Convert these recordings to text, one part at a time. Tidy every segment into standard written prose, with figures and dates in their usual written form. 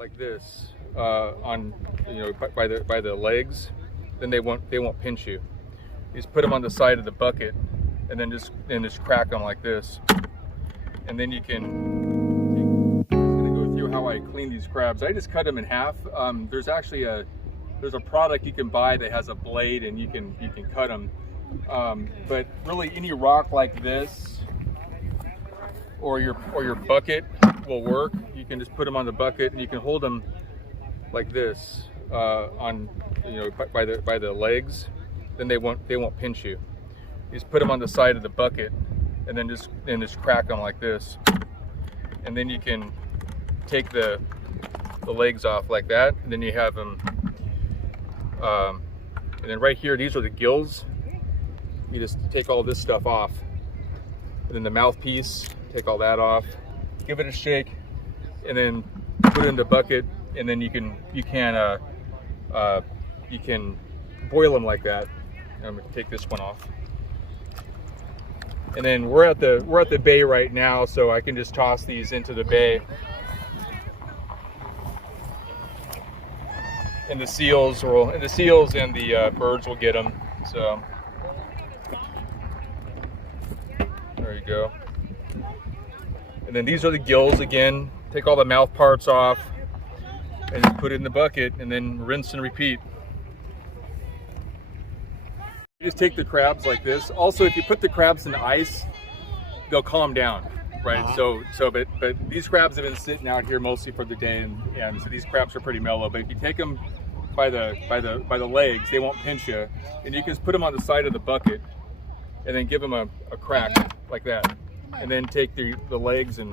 like this on by the legs, then they won't pinch you. You just put them on the side of the bucket, and then just crack them like this, and then you can. I'm gonna go through how I clean these crabs. I just cut them in half. There's actually a product you can buy that has a blade, and you can cut them. But really, any rock like this or your bucket will work. You can just put them on the bucket, and you can hold them like this on by the legs. Then they won't pinch you. You just put them on the side of the bucket, and then just crack them like this, and then you can take the legs off like that, and then you have them. And then right here, these are the gills. You just take all this stuff off, and then the mouthpiece, take all that off, give it a shake, and then put it in the bucket, and then you can boil them like that. I'm gonna take this one off, and then we're at the bay right now, so I can just toss these into the bay, and the seals and the birds will get them. So there you go. And then these are the gills again. Take all the mouth parts off, and just put it in the bucket, and then rinse and repeat. You just take the crabs like this. Also, if you put the crabs in ice, they'll calm down, right? But these crabs have been sitting out here mostly for the day, and so these crabs are pretty mellow. But if you take them by the legs, they won't pinch you, and you can just put them on the side of the bucket, and then give them a crack like that, and then take the legs, and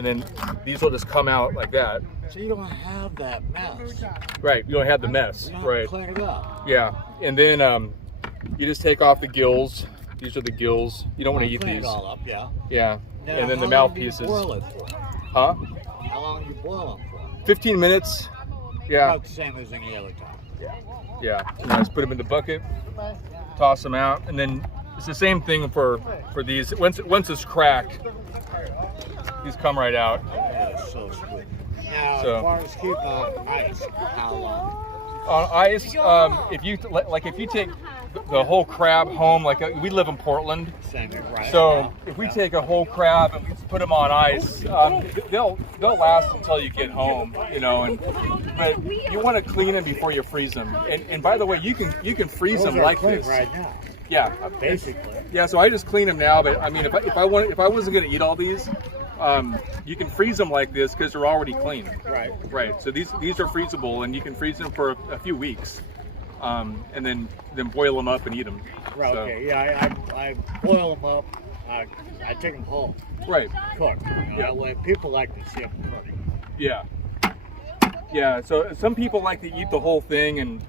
then these will just come out like that. So you don't have that mess. Right, you don't have the mess. You don't right. have to clean it up. Yeah, and then you just take off the gills. These are the gills. You don't want to eat clean these. It all up, yeah. Yeah, Now, and then the how long mouthpieces. do you boil it for? Huh? How long do you boil them for? 15 minutes. Yeah. About the same as any other time. Yeah. And I just put them in the bucket, toss them out, and then it's the same thing for these. Once it's cracked, these come right out. That is so sweet. Now, as far as keep on ice, how long? On ice, if you take the whole crab home, like we live in Portland, so if we take a whole crab and we just put them on ice, they'll last until you get home, but you want to clean them before you freeze them. And by the way, you can freeze them like this right now. Yeah, basically. Yeah, so I just clean them now, but I mean, if I wasn't going to eat all these, you can freeze them like this because they're already clean. Right. So these are freezable, and you can freeze them for a few weeks, and then boil them up and eat them. Right. So. Okay. Yeah, I boil them up. I take them home. Right. Cook. That way, people like to see them cook. Yeah. Yeah. So some people like to eat the whole thing, and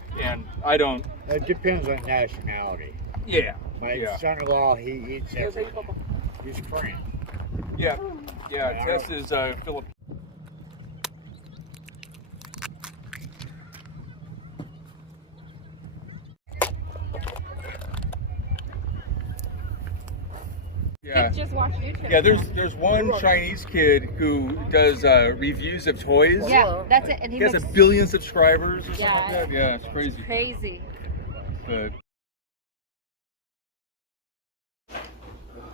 I don't. It depends on nationality. Yeah. My son-in-law, he eats everything. He's Korean. Yeah. Yeah. Tess is Filipino. Yeah. Just watch YouTube. Yeah, there's one Chinese kid who does reviews of toys. Yeah, that's it. And he has 1 billion subscribers or something like that. Yeah, it's crazy. It's crazy. But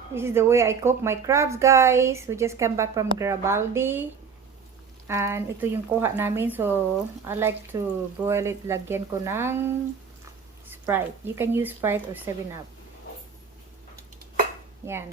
this is the way I cook my crabs, guys. We just come back from Garibaldi. And ito yung kuha namin. So, I like to boil it. Lagyan ko ng Sprite. You can use Sprite or 7-Up. Yan.